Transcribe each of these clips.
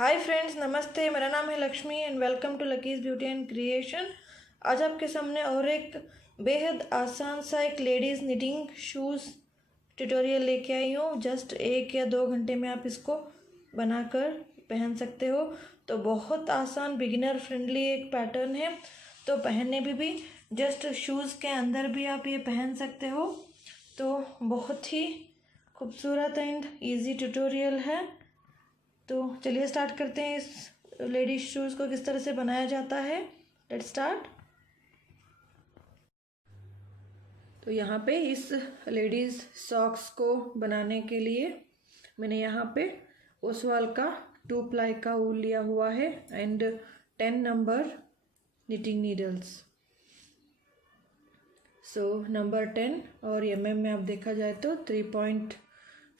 Hi friends, नमस्ते। मेरा नाम है Lakshmi and welcome to Lucky's beauty and creation. आज आपके सामने और एक बेहद आसान सा एक लेडीज़ निटिंग शूज़ ट्यूटोरियल लेके आई हूँ। जस्ट 1 या 2 घंटे में आप इसको बनाकर पहन सकते हो। तो बहुत आसान बिगिनर फ्रेंडली एक पैटर्न है, तो पहनने में भी जस्ट शूज़ के अंदर भी आप ये पहन सकते हो। तो बहुत ही खूबसूरत एंड इजी ट्यूटोरियल है। तो चलिए स्टार्ट करते हैं। इस लेडीज शूज़ को किस तरह से बनाया जाता है, लेट्स स्टार्ट। तो यहाँ पे इस लेडीज़ सॉक्स को बनाने के लिए मैंने यहाँ पे ओसवाल का 2 प्लाई का ऊल लिया हुआ है and 10 number knitting needles. So number 10 और mm में आप देखा जाए तो 3.5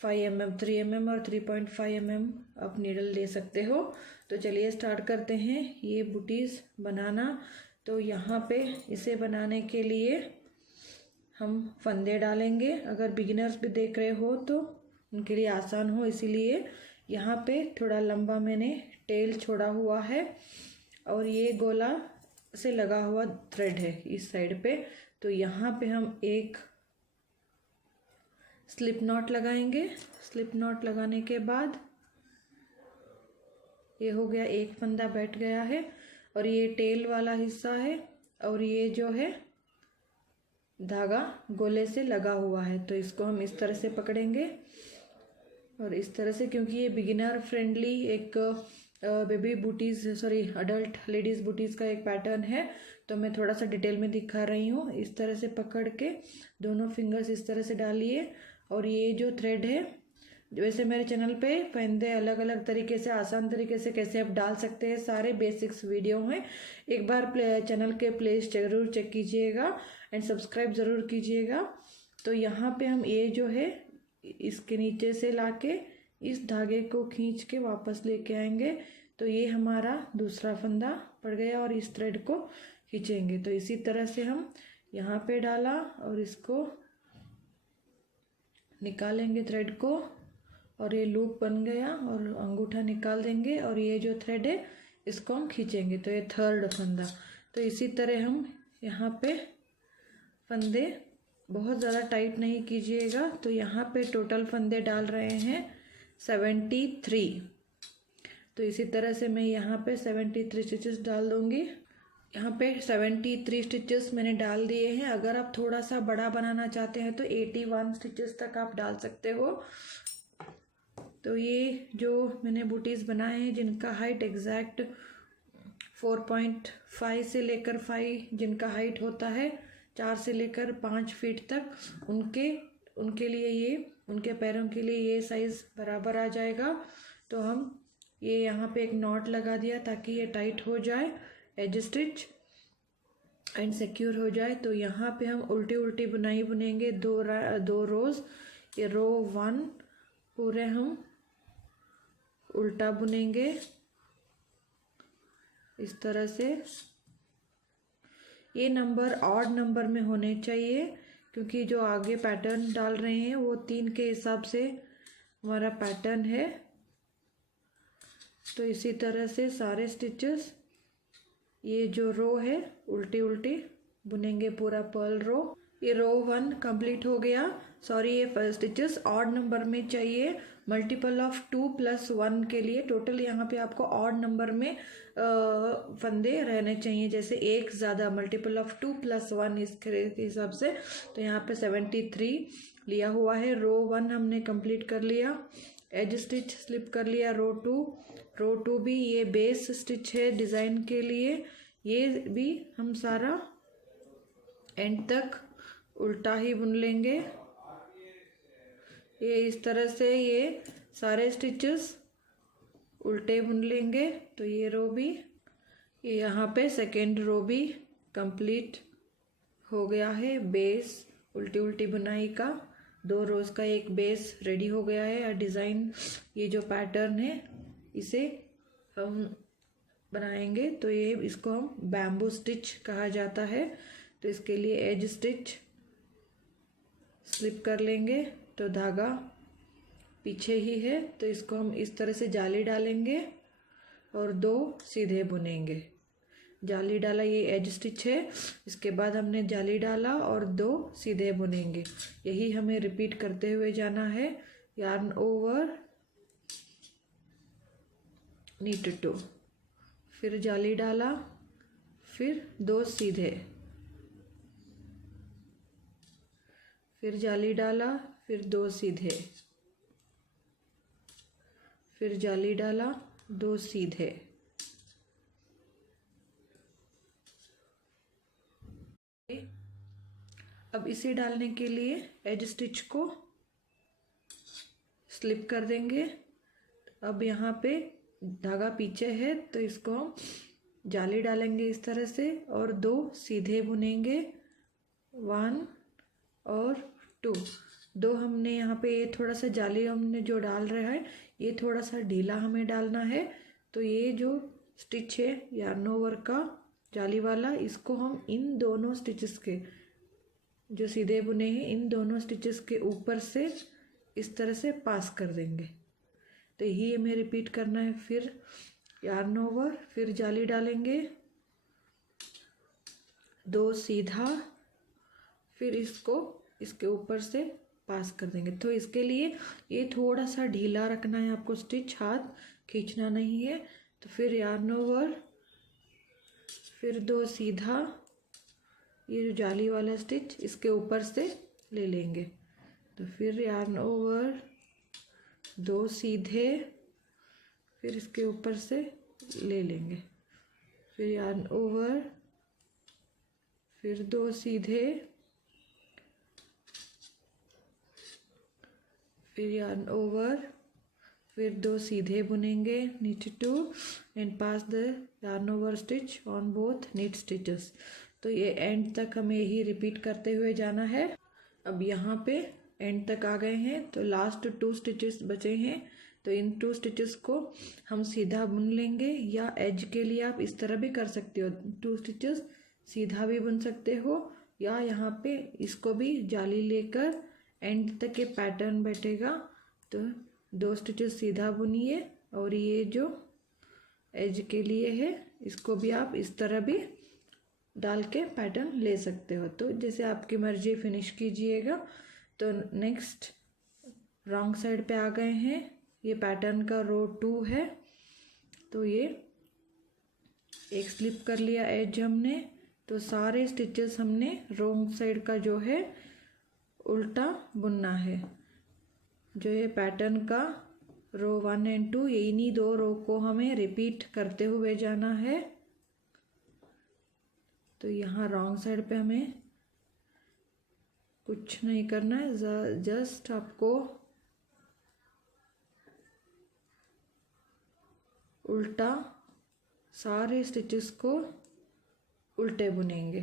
mm, 3 mm और 3.5 mm आप नीडल ले सकते हो। तो चलिए स्टार्ट करते हैं ये बूटीज़ बनाना। तो यहाँ पे इसे बनाने के लिए हम फंदे डालेंगे। अगर बिगिनर्स भी देख रहे हो तो उनके लिए आसान हो, इसीलिए यहाँ पे थोड़ा लंबा मैंने टेल छोड़ा हुआ है और ये गोला से लगा हुआ थ्रेड है इस साइड पे। तो यहाँ पे हम एक स्लिप नॉट लगाएंगे। स्लिप नॉट लगाने के बाद ये हो गया, एक फंदा बैठ गया है और ये टेल वाला हिस्सा है और ये जो है धागा गोले से लगा हुआ है। तो इसको हम इस तरह से पकड़ेंगे और इस तरह से, क्योंकि ये बिगिनर फ्रेंडली एक baby booties adult ladies booties का एक पैटर्न है, तो मैं थोड़ा सा डिटेल में दिखा रही हूँ। इस तरह से पकड़ के दोनों फिंगर्स इस तरह से डालिए और ये जो थ्रेड है, वैसे मेरे चैनल पे फंदे अलग अलग तरीके से, आसान तरीके से कैसे आप डाल सकते हैं, सारे बेसिक्स वीडियो हैं। एक बार चैनल के प्लेलिस्ट ज़रूर चेक कीजिएगा एंड सब्सक्राइब ज़रूर कीजिएगा। तो यहाँ पे हम ये जो है इसके नीचे से लाके इस धागे को खींच के वापस लेके आएंगे। तो ये हमारा दूसरा फंदा पड़ गया और इस थ्रेड को खींचेंगे। तो इसी तरह से हम यहाँ पे डाला और इसको निकालेंगे थ्रेड को और ये लूप बन गया और अंगूठा निकाल देंगे और ये जो थ्रेड है इसको हम खींचेंगे। तो ये थर्ड फंदा। तो इसी तरह हम यहाँ पे फंदे बहुत ज़्यादा टाइट नहीं कीजिएगा। तो यहाँ पे टोटल फंदे डाल रहे हैं 73। तो इसी तरह से मैं यहाँ पे 73 स्टिचेस डाल दूँगी। यहाँ पे 73 स्टिचेस मैंने डाल दिए हैं। अगर आप थोड़ा सा बड़ा बनाना चाहते हैं तो 81 स्टिचेस तक आप डाल सकते हो। तो ये जो मैंने बूटीज़ बनाए हैं जिनका हाइट एग्जैक्ट 4.5 से लेकर 5 जिनका हाइट होता है 4 से लेकर 5 फीट तक, उनके लिए ये, उनके पैरों के लिए ये साइज़ बराबर आ जाएगा। तो हम ये यहाँ पे एक नॉट लगा दिया ताकि ये टाइट हो जाए, एज स्टिच एंड सिक्योर हो जाए। तो यहाँ पे हम उल्टी उल्टी बुनाई बुनेंगे, दो रोज़। ये रो 1 पूरे हम उल्टा बुनेंगे इस तरह से। ये नंबर ऑड नंबर में होने चाहिए क्योंकि जो आगे पैटर्न डाल रहे हैं वो 3 के हिसाब से हमारा पैटर्न है। तो इसी तरह से सारे स्टिचेस, ये जो रो है उल्टी उल्टी बुनेंगे पूरा पर्ल रो। ये रो 1 कंप्लीट हो गया। सॉरी, ये फर्स्ट स्टिचेस ऑड नंबर में चाहिए, मल्टीपल ऑफ 2 + 1 के लिए। टोटल यहाँ पे आपको ऑड नंबर में फंदे रहने चाहिए, जैसे एक ज़्यादा, मल्टीपल ऑफ 2 + 1 इसके हिसाब से। तो यहाँ पे 73 लिया हुआ है। रो 1 हमने कंप्लीट कर लिया, एज स्टिच स्लिप कर लिया रो 2। रो 2 भी ये बेस स्टिच है डिज़ाइन के लिए, ये भी हम सारा एंड तक उल्टा ही बुन लेंगे। ये इस तरह से ये सारे स्टिचेस उल्टे बुन लेंगे। तो ये रो भी, ये यहाँ पे सेकेंड रो भी कंप्लीट हो गया है। बेस उल्टी उल्टी बुनाई का 2 रोज़ का एक बेस रेडी हो गया है। डिज़ाइन, ये जो पैटर्न है इसे हम बनाएंगे। तो ये इसको हम बैम्बू स्टिच कहा जाता है। तो इसके लिए एज स्टिच स्लिप कर लेंगे। तो धागा पीछे ही है तो इसको हम इस तरह से जाली डालेंगे और 2 सीधे बुनेंगे। जाली डाला, ये एज स्टिच है, इसके बाद हमने जाली डाला और 2 सीधे बुनेंगे। यही हमें रिपीट करते हुए जाना है। यार्न ओवर, नीट 2, फिर जाली डाला, फिर 2 सीधे, फिर जाली डाला, फिर 2 सीधे, फिर जाली डाला, 2 सीधे। अब इसे डालने के लिए एज स्टिच को स्लिप कर देंगे। अब यहाँ पे धागा पीछे है तो इसको हम जाली डालेंगे इस तरह से और 2 सीधे बुनेंगे, 1 और 2। 2 हमने यहाँ पे ये थोड़ा सा जाली हमने जो डाल रहा है ये थोड़ा सा ढीला हमें डालना है। तो ये जो स्टिच है यार्न ओवर का जाली वाला, इसको हम इन दोनों स्टिचेस के जो सीधे बुने हैं इन दोनों स्टिचेस के ऊपर से इस तरह से पास कर देंगे। तो यही हमें रिपीट करना है। फिर यार्न ओवर, फिर जाली डालेंगे, 2 सीधा, फिर इसको इसके ऊपर से पास कर देंगे। तो इसके लिए ये थोड़ा सा ढीला रखना है आपको स्टिच, हाथ खींचना नहीं है। तो फिर यार्न ओवर, फिर 2 सीधा, ये जो जाली वाला स्टिच इसके ऊपर से ले लेंगे। तो फिर यार्न ओवर, 2 सीधे, फिर इसके ऊपर से ले लेंगे, फिर यार्न ओवर, फिर 2 सीधे, फिर यार्न ओवर, फिर 2 सीधे बुनेंगे, knit 2 and pass the yarn over stitch on both knit stitches. तो ये एंड तक हमें यही रिपीट करते हुए जाना है। अब यहाँ पे एंड तक आ गए हैं तो लास्ट 2 स्टिचेस बचे हैं। तो इन 2 स्टिचेस को हम सीधा बुन लेंगे, या एज के लिए आप इस तरह भी कर सकते हो, 2 स्टिचेस सीधा भी बुन सकते हो, या यहाँ पे इसको भी जाली लेकर एंड तक ये पैटर्न बैठेगा। तो 2 स्टिचेस सीधा बुनिए और ये जो एज के लिए है इसको भी आप इस तरह भी डाल के पैटर्न ले सकते हो। तो जैसे आपकी मर्जी फिनिश कीजिएगा। तो नेक्स्ट रॉन्ग साइड पे आ गए हैं। ये पैटर्न का रो 2 है। तो ये एक स्लिप कर लिया एज हमने, तो सारे स्टिचेस हमने रॉन्ग साइड का जो है उल्टा बुनना है। जो ये पैटर्न का रो 1 एंड 2, ये इन्हीं 2 रो को हमें रिपीट करते हुए जाना है। तो यहाँ रॉन्ग साइड पे हमें कुछ नहीं करना है, जस्ट आपको उल्टा सारे स्टिचेस को उल्टे बुनेंगे।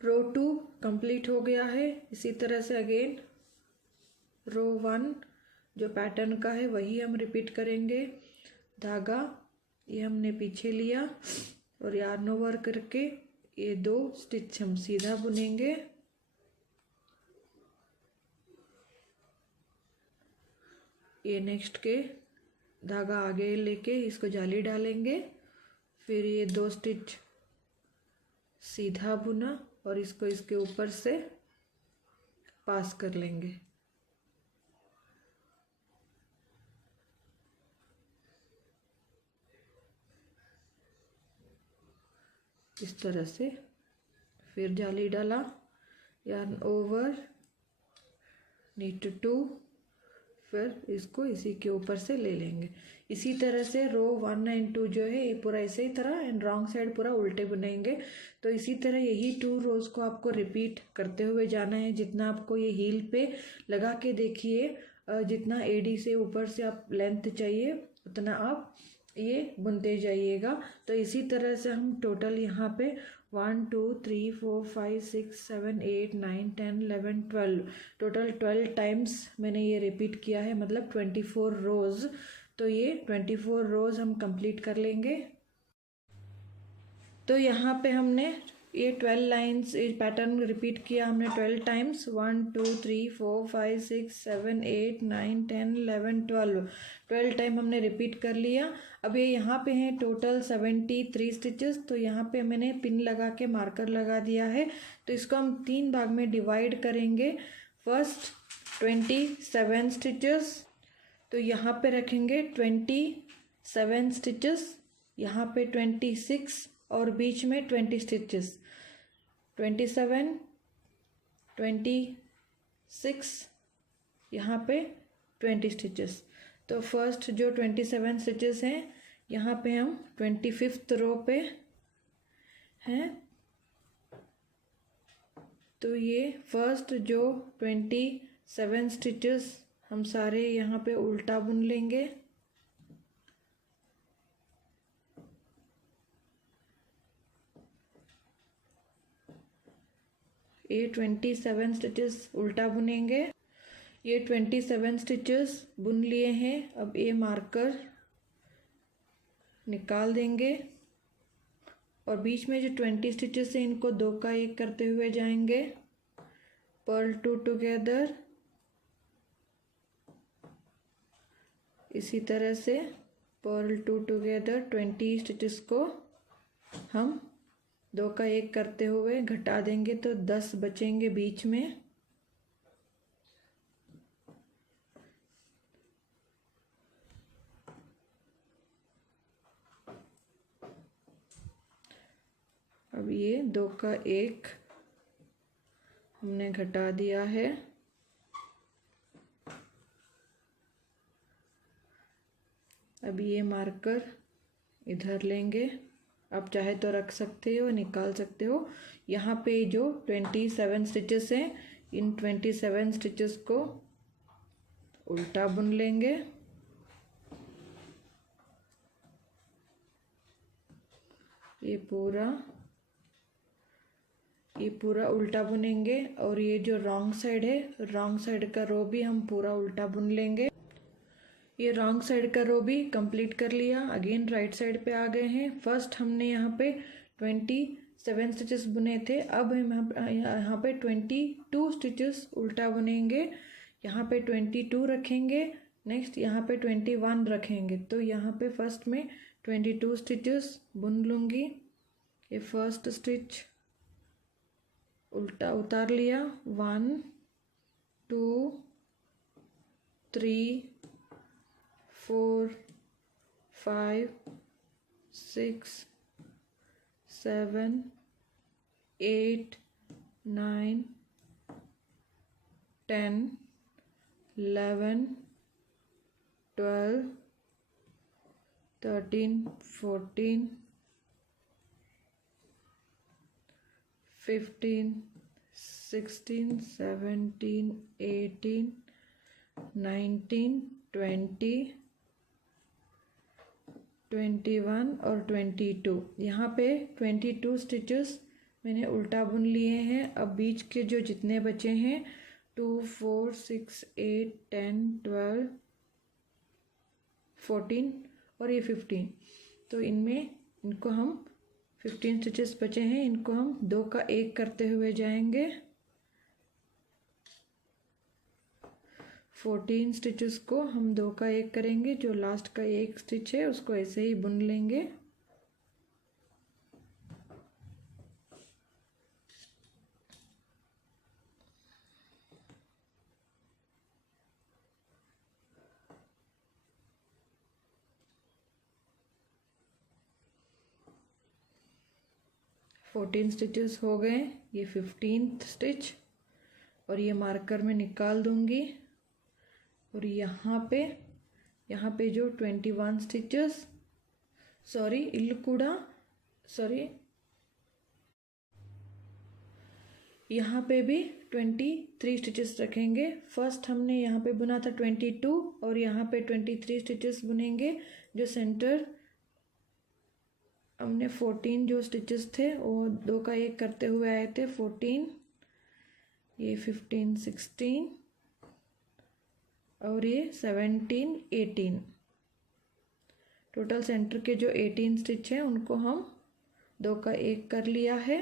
रो 2 कंप्लीट हो गया है। इसी तरह से अगेन रो 1 जो पैटर्न का है वही हम रिपीट करेंगे। धागा ये हमने पीछे लिया और यार्न ओवर करके ये 2 स्टिच हम सीधा बुनेंगे। ये नेक्स्ट के धागा आगे लेके इसको जाली डालेंगे, फिर ये 2 स्टिच सीधा बुना और इसको इसके ऊपर से पास कर लेंगे। इस तरह से फिर जाली डाला, यार्न ओवर, नीट 2, फिर इसको इसी के ऊपर से ले लेंगे। इसी तरह से रो 1 एंड 2 जो है ये पूरा इसी तरह एंड रॉन्ग साइड पूरा उल्टे बुनेंगे। तो इसी तरह यही 2 रोज को आपको रिपीट करते हुए जाना है। जितना आपको ये हील पे लगा के देखिए, जितना एडी से ऊपर से आप लेंथ चाहिए उतना आप ये बुनते जाइएगा। तो इसी तरह से हम टोटल यहाँ पे 1 2 3 4 5 6 7 8 9 10 11 12 टोटल 12 टाइम्स मैंने ये रिपीट किया है, मतलब 24 रोज। तो ये 24 रोज हम कंप्लीट कर लेंगे। तो यहाँ पे हमने ये 12 लाइन्स पैटर्न रिपीट किया हमने 12 टाइम्स। 1 2 3 4 5 6 7 8 9 10 11 12 टाइम हमने रिपीट कर लिया। अब ये यहाँ पे हैं टोटल 73 स्टिचेस। तो यहाँ पे मैंने पिन लगा के मार्कर लगा दिया है। तो इसको हम 3 भाग में डिवाइड करेंगे। फर्स्ट 27 स्टिचेस, तो यहाँ पे रखेंगे 27 स्टिचेस, यहाँ पे 26 और बीच में 20 स्टिचेस। 27 26 यहाँ पे 20 स्टिचेस। तो फर्स्ट जो 27 स्टिचेस हैं यहाँ पे हम 25th रो पे हैं। तो ये फर्स्ट जो 27 स्टिचेस हम सारे यहाँ पे उल्टा बुन लेंगे। ये 27 स्टिचेस उल्टा बुनेंगे। ये 27 स्टिचेस बुन लिए हैं। अब ये मार्कर निकाल देंगे और बीच में जो 20 स्टिचेस हैं इनको 2 का 1 करते हुए जाएंगे। पर्ल 2 टुगेदर, इसी तरह से पर्ल 2 टुगेदर 20 स्टिचेस को हम 2 का 1 करते हुए घटा देंगे तो 10 बचेंगे बीच में। अब ये 2 का 1 हमने घटा दिया है। अब ये मार्कर इधर लेंगे। आप चाहे तो रख सकते हो, निकाल सकते हो। यहाँ पे जो 27 स्टिचेस हैं इन 27 स्टिचेस को उल्टा बुन लेंगे। ये पूरा उल्टा बुनेंगे और ये जो रॉन्ग साइड है, रॉन्ग साइड का रो भी हम पूरा उल्टा बुन लेंगे। ये रॉन्ग साइड का रो भी कंप्लीट कर लिया। अगेन राइट साइड पे आ गए हैं। फर्स्ट हमने यहाँ पे 27 स्टिचेस बुने थे। अब हम यहाँ पे 22 स्टिचेस उल्टा बुनेंगे। यहाँ पे 22 रखेंगे, नेक्स्ट यहाँ पे 21 रखेंगे। तो यहाँ पे फर्स्ट में 22 स्टिचेस बुन लूँगी। ये फर्स्ट स्टिच उल्टा उतार लिया। 1 2 3 4 5 6 7 8 9 10 11 12 13 14 15 16 17 18 19 20 21 और 22। यहाँ पे 22 स्टिचेस मैंने उल्टा बुन लिए हैं। अब बीच के जो जितने बचे हैं 2 4 6 8 10 12 14 और ये 15, तो इनको हम 15 स्टिचेस बचे हैं, इनको हम 2 का 1 करते हुए जाएंगे। 14 स्टिचेस को हम 2 का 1 करेंगे। जो लास्ट का 1 स्टिच है उसको ऐसे ही बुन लेंगे। फोर्टीन स्टिचेस हो गए। ये 15th स्टिच और ये मार्कर में निकाल दूंगी। और यहाँ पे जो 21 स्टिचेस यहाँ पे भी 23 स्टिचेस रखेंगे। फर्स्ट हमने यहाँ पे बुना था 22 और यहाँ पे 23 स्टिचेस बुनेंगे। जो सेंटर हमने 14 जो स्टिचेस थे वो 2 का 1 करते हुए आए थे। 14, ये 15 16 और ये 17 18। टोटल सेंटर के जो 18 स्टिच हैं उनको हम 2 का 1 कर लिया है।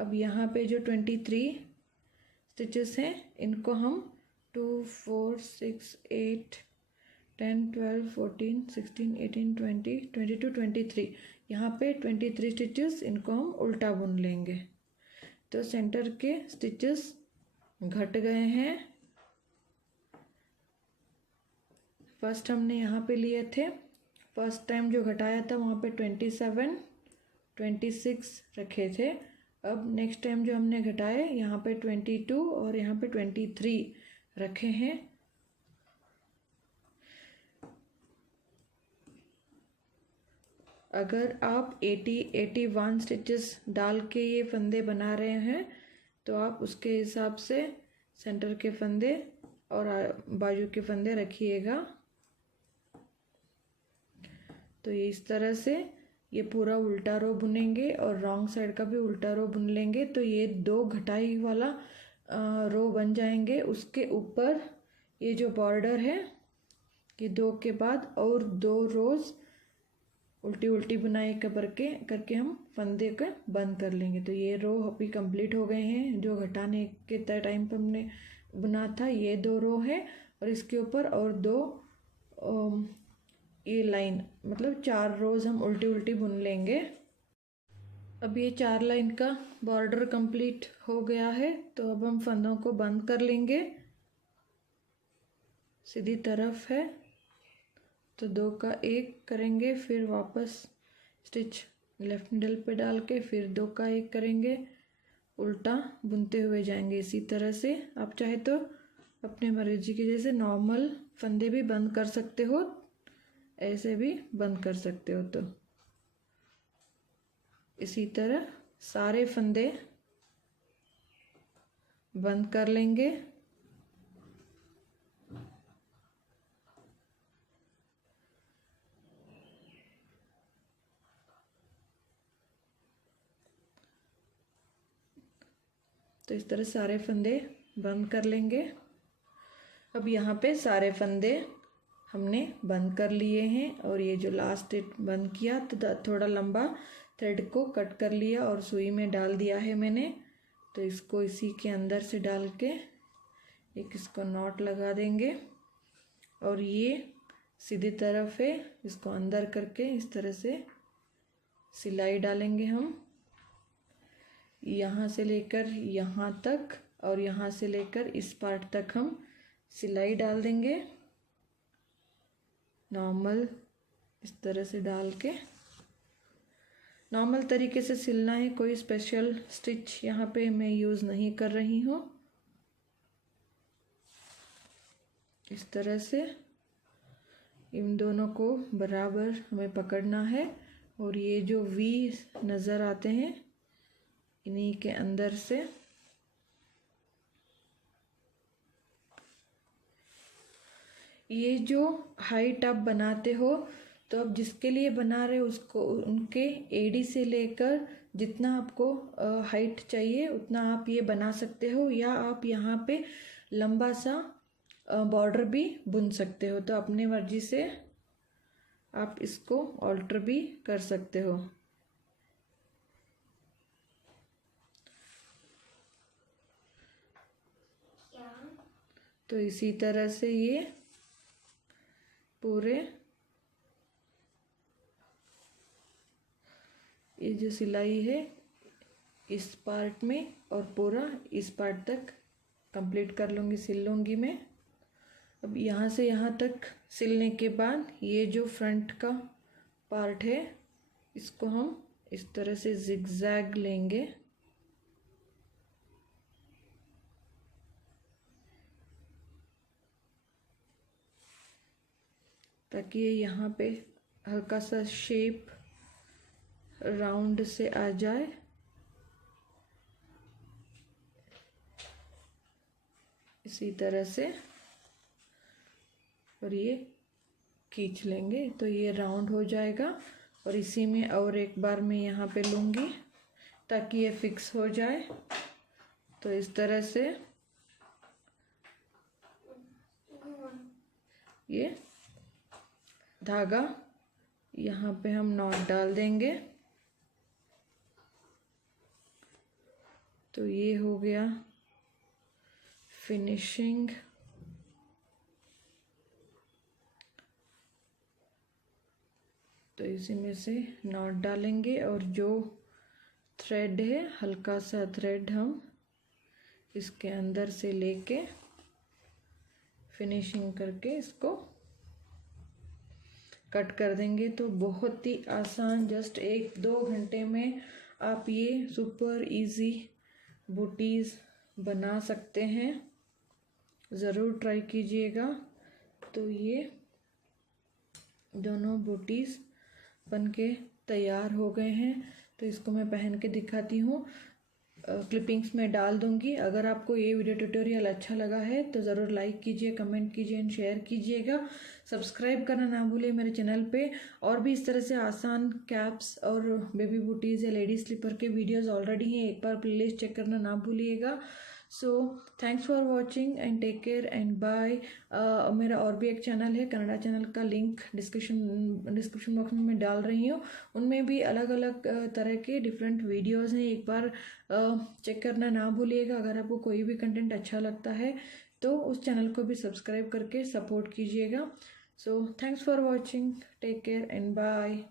अब यहाँ पे जो 23 स्टिचेस हैं इनको हम 2 4 6 8 10 12 14 16 18 20 22 23 यहाँ पे 23 स्टिचेस इनको हम उल्टा बुन लेंगे। तो सेंटर के स्टिचेस घट गए हैं। फर्स्ट हमने यहाँ पे लिए थे, फर्स्ट टाइम जो घटाया था वहाँ पे 27 26 रखे थे। अब नेक्स्ट टाइम जो हमने घटाए यहाँ पे 22 और यहाँ पे 23 रखे हैं। अगर आप 81 स्टिचेस डाल के ये फंदे बना रहे हैं तो आप उसके हिसाब से सेंटर के फंदे और बाजू के फंदे रखिएगा। तो ये इस तरह से ये पूरा उल्टा रो बुनेंगे और रॉन्ग साइड का भी उल्टा रो बुन लेंगे। तो ये 2 घटाई वाला रो बन जाएंगे। उसके ऊपर ये जो बॉर्डर है ये 2 के बाद और 2 रोज उल्टी उल्टी बुनाई करके हम फंदे को बंद कर लेंगे। तो ये रो अभी कंप्लीट हो गए हैं। जो घटाने के टाइम पर हमने बुना था ये 2 रो है और इसके ऊपर और 2 ये लाइन मतलब 4 रोज हम उल्टी उल्टी बुन लेंगे। अब ये 4 लाइन का बॉर्डर कंप्लीट हो गया है। तो अब हम फंदों को बंद कर लेंगे। सीधी तरफ है तो 2 का 1 करेंगे, फिर वापस स्टिच लेफ्ट नीडल पे डाल के फिर 2 का 1 करेंगे, उल्टा बुनते हुए जाएंगे। इसी तरह से आप चाहे तो अपने मर्जी के जैसे नॉर्मल फंदे भी बंद कर सकते हो, ऐसे भी बंद कर सकते हो। तो इसी तरह सारे फंदे बंद कर लेंगे। तो इस तरह सारे फंदे बंद कर लेंगे। अब यहाँ पे सारे फंदे हमने बंद कर लिए हैं और ये जो लास्ट बंद किया तो थोड़ा लंबा थ्रेड को कट कर लिया और सुई में डाल दिया है मैंने। तो इसको इसी के अंदर से डाल के एक इसको नॉट लगा देंगे और ये सीधी तरफ है, इसको अंदर करके इस तरह से सिलाई डालेंगे हम यहाँ से लेकर यहाँ तक और यहाँ से लेकर इस पार्ट तक हम सिलाई डाल देंगे। नॉर्मल इस तरह से डाल के नॉर्मल तरीके से सिलना है, कोई स्पेशल स्टिच यहाँ पे मैं यूज़ नहीं कर रही हूँ। इस तरह से इन दोनों को बराबर हमें पकड़ना है और ये जो वी नज़र आते हैं इन्हीं के अंदर से ये जो हाइट आप बनाते हो तो आप जिसके लिए बना रहे हो उसको उनके एडी से लेकर जितना आपको हाइट चाहिए उतना आप ये बना सकते हो, या आप यहाँ पे लंबा सा बॉर्डर भी बुन सकते हो। तो अपने मर्जी से आप इसको ऑल्टर भी कर सकते हो। तो इसी तरह से ये पूरे ये जो सिलाई है इस पार्ट में और पूरा इस पार्ट तक कंप्लीट कर लूँगी, सिल लूँगी मैं। अब यहाँ से यहाँ तक सिलने के बाद ये जो फ्रंट का पार्ट है इसको हम इस तरह से जिगजैग लेंगे ताकि ये यहाँ पे हल्का सा शेप राउंड से आ जाए। इसी तरह से और ये खींच लेंगे तो ये राउंड हो जाएगा। और इसी में और एक बार मैं यहाँ पे लूँगी ताकि ये फिक्स हो जाए। तो इस तरह से ये धागा यहाँ पे हम नॉट डाल देंगे तो ये हो गया फिनिशिंग। तो इसी में से नॉट डालेंगे और जो थ्रेड है, हल्का सा थ्रेड हम इसके अंदर से लेके फिनिशिंग करके इसको कट कर देंगे। तो बहुत ही आसान, जस्ट 1-2 घंटे में आप ये सुपर इजी बूटीज़ बना सकते हैं। ज़रूर ट्राई कीजिएगा। तो ये दोनों बूटीज़ बनके तैयार हो गए हैं। तो इसको मैं पहन के दिखाती हूँ, क्लिपिंग्स में डाल दूंगी। अगर आपको ये वीडियो ट्यूटोरियल अच्छा लगा है तो ज़रूर लाइक कीजिए, कमेंट कीजिए एंड शेयर कीजिएगा। सब्सक्राइब करना ना भूलिए मेरे चैनल पे। और भी इस तरह से आसान कैप्स और बेबी बूटीज़ या लेडी स्लीपर के वीडियोस ऑलरेडी हैं, एक बार प्लेलिस्ट चेक करना ना भूलिएगा। So thanks for watching and take care and bye. मेरा और भी एक चैनल है, कन्नड़ा चैनल का लिंक डिस्क्रिप्शन बॉक्स में मैं डाल रही हूँ। उनमें भी अलग अलग तरह के डिफरेंट वीडियोस हैं, एक बार चेक करना ना भूलिएगा। अगर आपको कोई भी कंटेंट अच्छा लगता है तो उस चैनल को भी सब्सक्राइब करके सपोर्ट कीजिएगा। So thanks for watching, take care and bye.